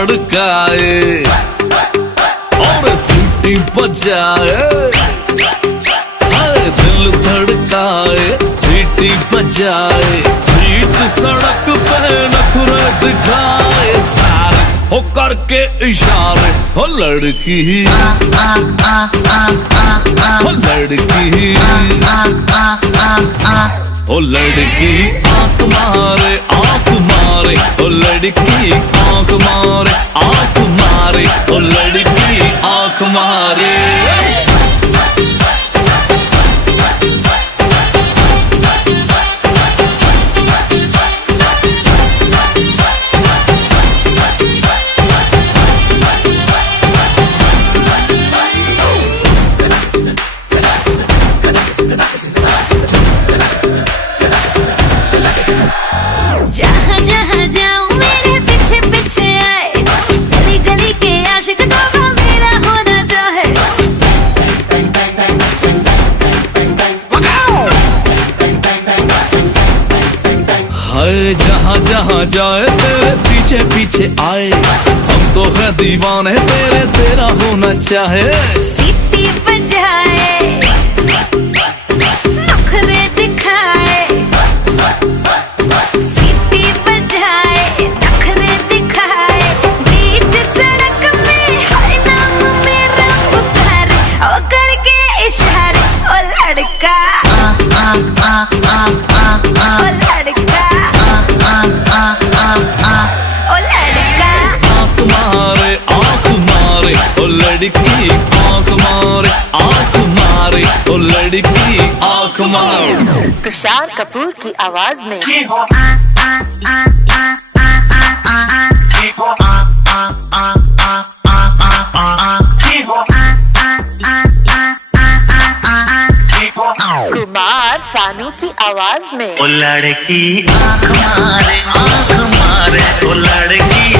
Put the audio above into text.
धड़काए और सीटी बजाए, दिल धड़काए सीटी बजाए, बीच सड़क पे नखरे दिखाए, सारे हो करके इशारे, हो लड़की हो लड़की ओ लड़की आंख मारे आंख मारे, ओ लड़की आंख मारे आंख मारे, ओ लड़की आंख मारे। जहाँ जहाँ जाए तेरे पीछे पीछे आए, हम तो है दीवाने तेरे, तेरा होना चाहे। सीटी बजाए नखरे दिखाए, सीटी बजाए नखरे दिखाए, बीच सड़क में हर नाम मेरा पुकारे, ओ करके इशारे, ओ लड़का ओ लड़का ओ लड़का आंख मारे आंख मारे, ओ लड़की आंख मारे आंख मारे, ओ लड़की आंख मारे। तुषार कपूर की आवाज में कुमार सानू की आवाज में ओ लड़की आंख मारे, ओ लड़की